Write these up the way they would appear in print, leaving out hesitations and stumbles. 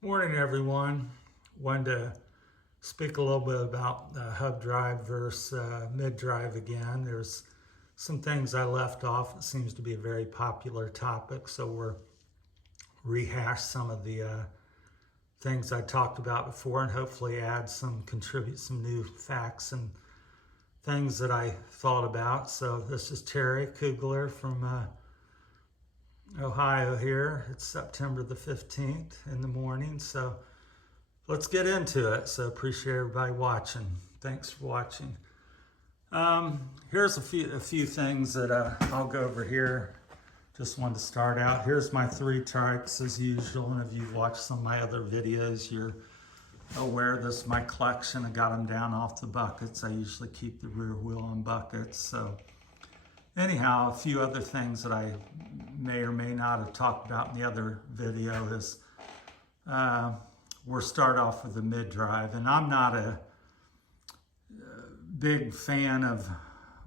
Morning, everyone. Wanted to speak a little bit about hub drive versus mid drive again. There's some things I left off. It seems to be a very popular topic, so we're rehash some of the things I talked about before, and hopefully contribute some new facts and things that I thought about. So this is Terry Kugler from Ohio here. It's September the 15th in the morning, so let's get into it. So appreciate everybody watching. Thanks for watching. Here's a few things that I'll go over here. Just wanted to start out. Here's my 3 trikes as usual, and if you've watched some of my other videos, you're aware this is my collection. I got them down off the buckets. I usually keep the rear wheel on buckets. So anyhow, a few other things that I may or may not have talked about in the other video is we'll start off with the mid-drive, and I'm not a big fan of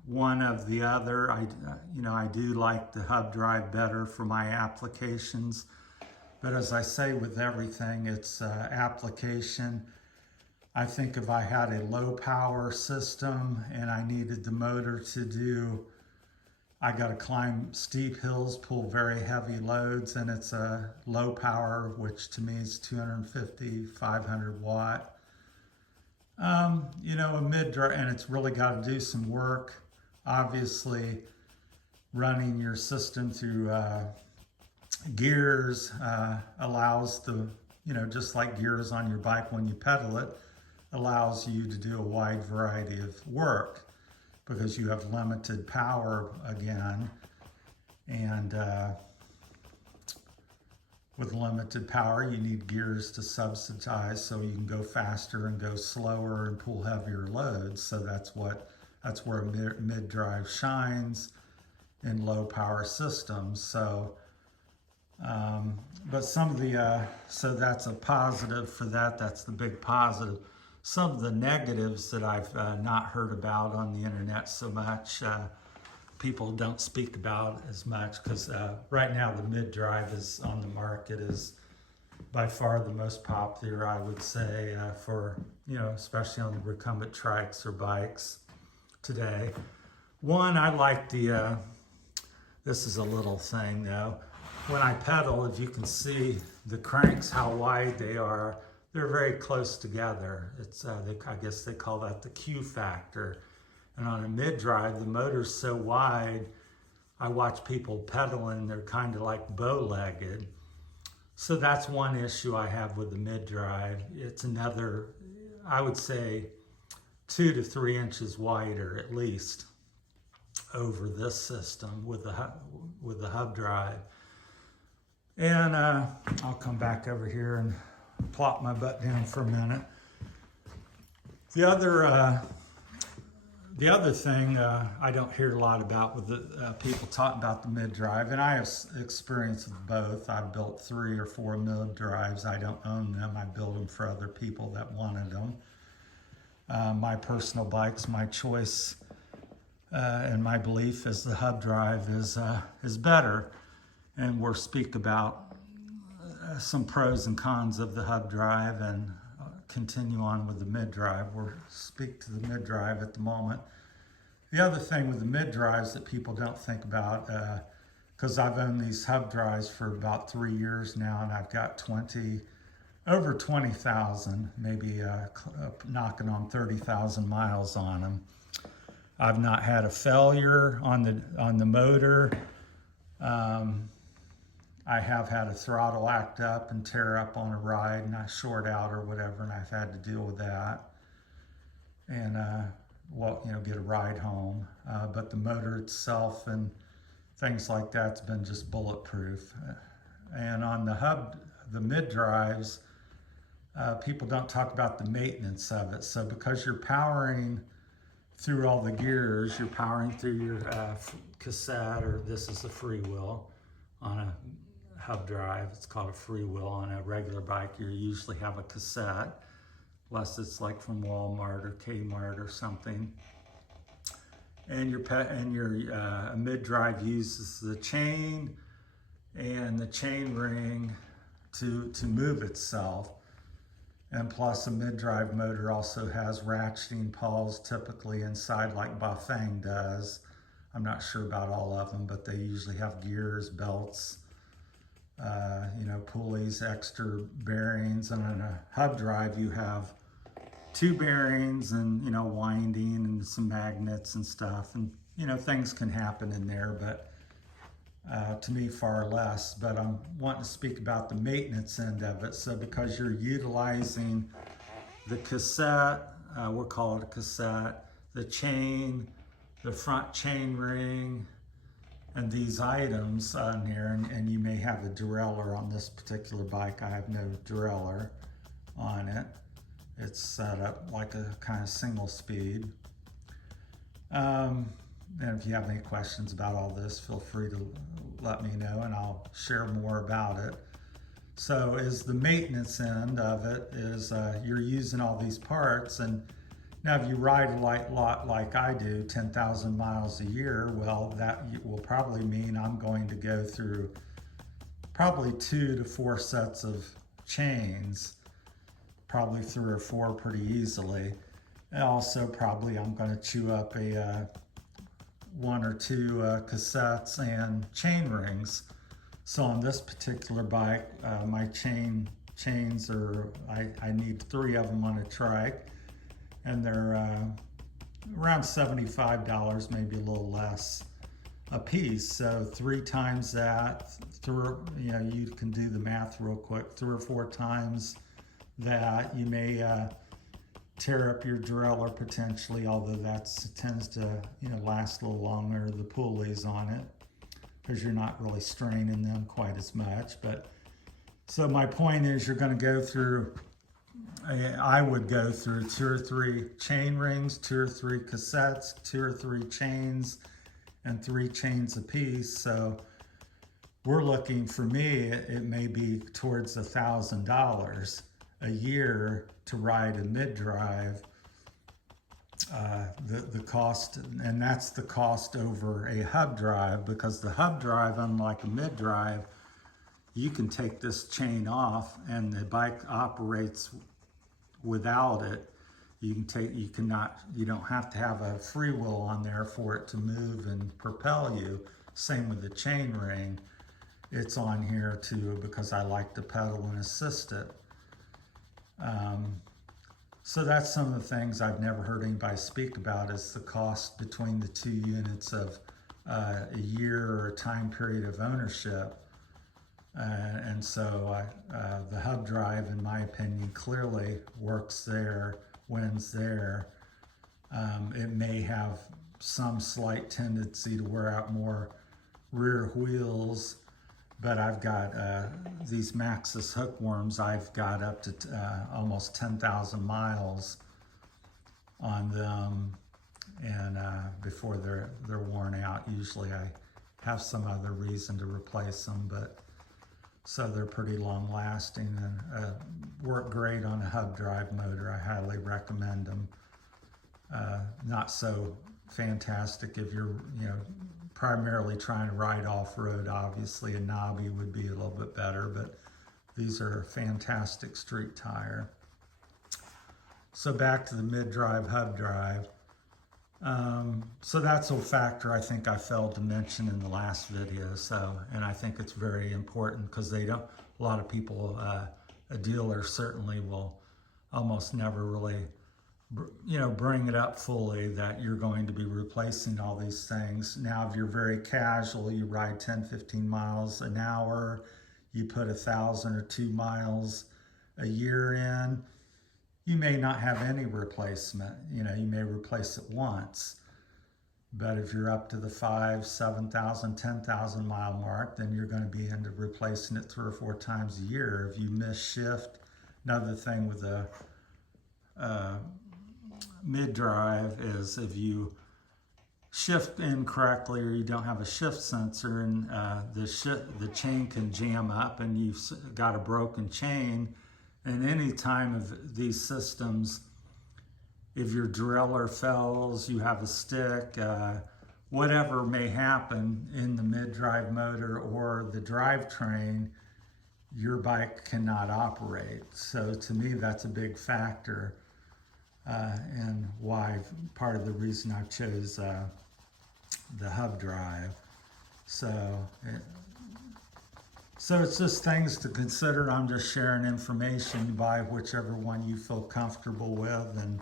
one of the other. I do like the hub drive better for my applications, but as I say with everything, it's application. I think if I had a low power system and I needed the motor to do, I got to climb steep hills, pull very heavy loads, and it's a low power, which to me is 250, 500 watt. A mid-drive, and it's really got to do some work. Obviously, running your system through gears allows just like gears on your bike when you pedal it, allows you to do a wide variety of work because you have limited power again. And with limited power, you need gears to subsidize so you can go faster and go slower and pull heavier loads. So that's where mid-drive shines in low power systems. So, but some of the, so that's a positive for that. That's the big positive. Some of the negatives that I've not heard about on the internet so much, people don't speak about as much because right now the mid-drive is on the market is by far the most popular, I would say, for, especially on the recumbent trikes or bikes today. One, I like this is a little thing though. When I pedal, if you can see the cranks, how wide they are, they're very close together. It's, I guess they call that the Q factor. And on a mid-drive, the motor's so wide, I watch people pedaling, they're kind of like bow-legged. So that's one issue I have with the mid-drive. It's another, I would say, 2 to 3 inches wider at least over this system with the hub drive. And I'll come back over here and plop my butt down for a minute. The other thing I don't hear a lot about with the people talking about the mid-drive, and I have experience with both. I've built 3 or 4 mid-drives. I don't own them. I build them for other people that wanted them. My personal bikes, my choice and my belief is the hub drive is better, and we'll speak about some pros and cons of the hub drive and continue on with the mid-drive. We'll speak to the mid-drive at the moment. The other thing with the mid-drives that people don't think about, because I've owned these hub drives for about 3 years now, and I've got over 20,000, maybe knocking on 30,000 miles on them. I've not had a failure on the motor. I have had a throttle act up and tear up on a ride, and I short out or whatever, and I've had to deal with that. And get a ride home. But the motor itself and things like that's been just bulletproof. And on the mid-drives, people don't talk about the maintenance of it. So because you're powering through all the gears, you're powering through your cassette, or this is a freewheel on a hub drive. It's called a freewheel. On a regular bike, you usually have a cassette, unless it's like from Walmart or Kmart or something. And your mid-drive uses the chain and the chain ring to move itself. And plus a mid-drive motor also has ratcheting pawls typically inside like Bafang does. I'm not sure about all of them, but they usually have gears, belts, pulleys, extra bearings. And on a hub drive you have 2 bearings and, winding and some magnets and stuff. And, things can happen in there, but to me far less. But I'm wanting to speak about the maintenance end of it. So because you're utilizing the cassette, we'll call it a cassette, the chain, the front chain ring, and these items on here, and you may have a derailleur on this particular bike. I have no derailleur on it. It's set up like a kind of single speed. And if you have any questions about all this, feel free to let me know and I'll share more about it. So is the maintenance end of it is you're using all these parts, and now if you ride a lot like I do, 10,000 miles a year, well, that will probably mean I'm going to go through probably 2 to 4 sets of chains, probably 3 or 4 pretty easily. And also probably I'm going to chew up a 1 or 2 cassettes and chain rings. So on this particular bike, my chains are, I need 3 of them on a trike, and they're around $75, maybe a little less a piece. So 3 times that, you can do the math real quick, 3 or 4 times that, you may tear up your derailleur potentially, although that tends to last a little longer, the pulleys on it, because you're not really straining them quite as much. But so my point is, you're going to go through, I would go through 2 or 3 chain rings, 2 or 3 cassettes, 2 or 3 chains, and 3 chains a piece. So we're looking, for me, it may be towards $1,000 a year to ride a mid-drive. The cost, and that's the cost over a hub drive, because the hub drive, unlike a mid-drive, you can take this chain off and the bike operates without it. You don't have to have a free wheel on there for it to move and propel you. Same with the chain ring. It's on here too because I like to pedal and assist it. So that's some of the things I've never heard anybody speak about, is the cost between the 2 units of a year or a time period of ownership. And so the hub drive, in my opinion, clearly works there, wins there. It may have some slight tendency to wear out more rear wheels, but I've got these Maxxis hookworms. I've got up to almost 10,000 miles on them, and before they're worn out. Usually I have some other reason to replace them, but so they're pretty long lasting and work great on a hub drive motor. I highly recommend them. Not so fantastic if you're primarily trying to ride off-road. Obviously a knobby would be a little bit better, but these are a fantastic street tire. So back to the mid-drive, hub drive. So that's a factor I think I failed to mention in the last video. So, and I think it's very important, because a lot of people, a dealer certainly will almost never really bring it up fully that you're going to be replacing all these things. Now, if you're very casual, you ride 10, 15 miles an hour, you put 1,000 or 2 miles a year in, you may not have any replacement. You may replace it once. But if you're up to the 5,000, 7,000, 10,000 mile mark, then you're going to be into replacing it 3 or 4 times a year. If you miss shift, another thing with the mid-drive is if you shift incorrectly or you don't have a shift sensor, and the chain can jam up and you've got a broken chain. And any time of these systems, if your derailleur fails, you have a stick, whatever may happen in the mid-drive motor or the drivetrain, your bike cannot operate. So to me, that's a big factor, and why part of the reason I chose the hub drive. So it's just things to consider. I'm just sharing information. Buy whichever one you feel comfortable with, and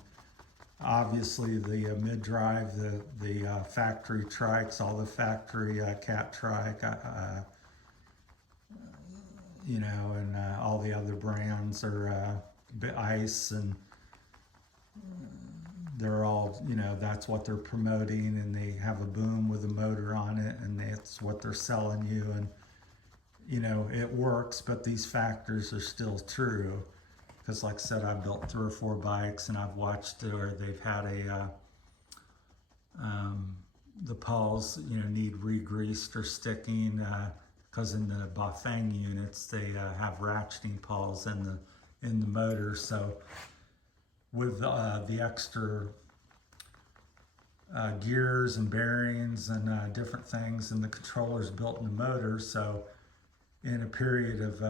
obviously the mid-drive, the factory trikes, all the factory cat trike, you know, and all the other brands are Ice, and they're all, you know, that's what they're promoting, and they have a boom with a motor on it, and that's what they're selling you, and you know, it works, but these factors are still true. Because like I said, I've built 3 or 4 bikes, and I've watched where they've had the pawls, you know, need re-greased or sticking, because in the Bafang units they have ratcheting pawls in the motor. So with the extra gears and bearings and different things, and the controllers built in the motor, so in a period of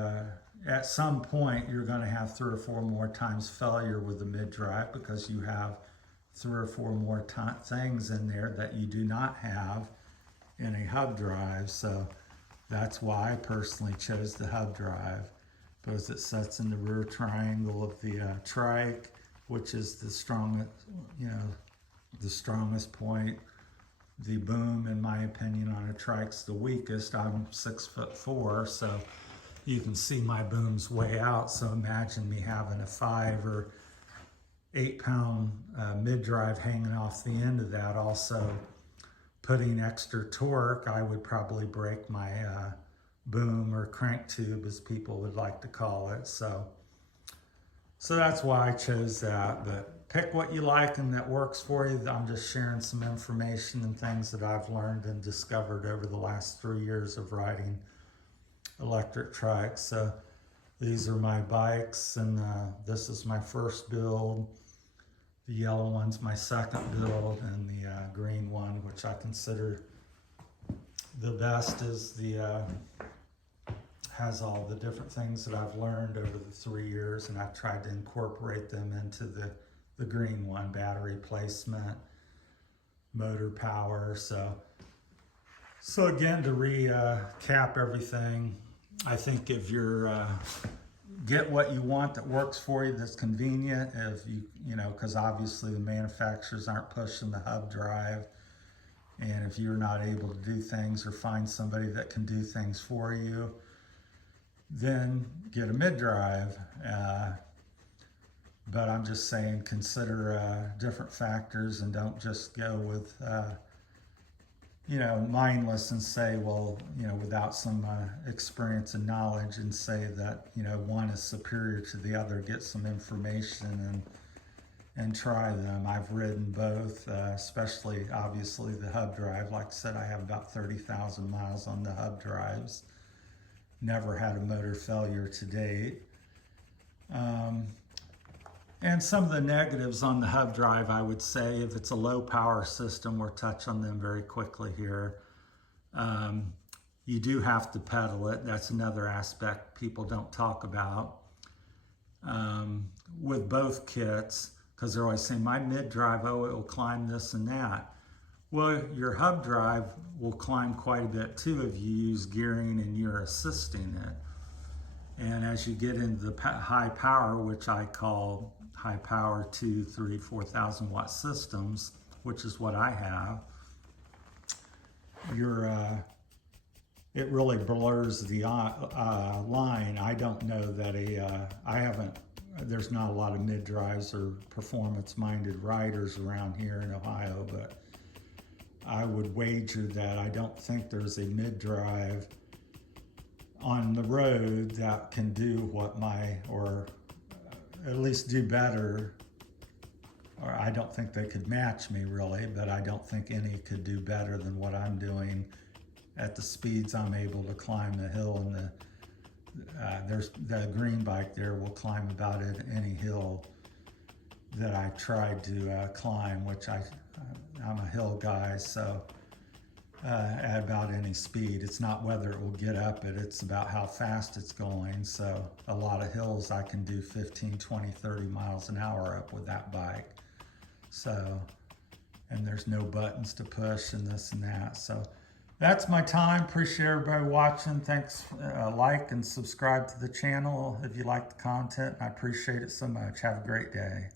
at some point you're going to have 3 or 4 more times failure with the mid-drive, because you have 3 or 4 more things in there that you do not have in a hub drive. So that's why I personally chose the hub drive, because it sits in the rear triangle of the trike, which is the strongest, you know, the strongest point. The boom, in my opinion, on a trike's the weakest. I'm 6'4", so you can see my boom's way out. So imagine me having a 5 or 8 pound mid-drive hanging off the end of that. Also putting extra torque, I would probably break my boom, or crank tube as people would like to call it. So that's why I chose that. But pick what you like and that works for you. I'm just sharing some information and things that I've learned and discovered over the last 3 years of riding electric trikes. So these are my bikes, and this is my first build. The yellow one's my second build, and the green one, which I consider the best, is the has all the different things that I've learned over the 3 years, and I've tried to incorporate them into the green one: battery placement, motor power. So again, to recap everything, I think if you're get what you want that works for you, that's convenient, if you know, because obviously the manufacturers aren't pushing the hub drive, and if you're not able to do things or find somebody that can do things for you, then get a mid-drive. But I'm just saying, consider different factors, and don't just go with, you know, mindless, and say, well, you know, without some experience and knowledge, and say that, you know, one is superior to the other. Get some information and try them. I've ridden both, especially obviously the hub drive. Like I said, I have about 30,000 miles on the hub drives. Never had a motor failure to date. And some of the negatives on the hub drive, I would say, if it's a low power system, we'll touch on them very quickly here. You do have to pedal it. That's another aspect people don't talk about. With both kits, because they're always saying, my mid-drive, oh, it will climb this and that. Well, your hub drive will climb quite a bit too if you use gearing and you're assisting it. And as you get into the high power, which I call high power 2, 3, 4,000 watt systems, which is what I have, it really blurs the line. I don't know that there's not a lot of mid-drives or performance-minded riders around here in Ohio, but I would wager that I don't think there's a mid-drive on the road that can do what or at least do better, or I don't think they could match me really, but I don't think any could do better than what I'm doing at the speeds I'm able to climb the hill. And there's the green bike there will climb about any hill that I tried to climb, which I'm a hill guy, so at about any speed. It's not whether it will get up it, it's about how fast it's going. So a lot of hills I can do 15, 20, 30 miles an hour up with that bike. So, and there's no buttons to push and this and that. So that's my time. Appreciate everybody watching. Thanks. Like and subscribe to the channel if you like the content. I appreciate it so much. Have a great day.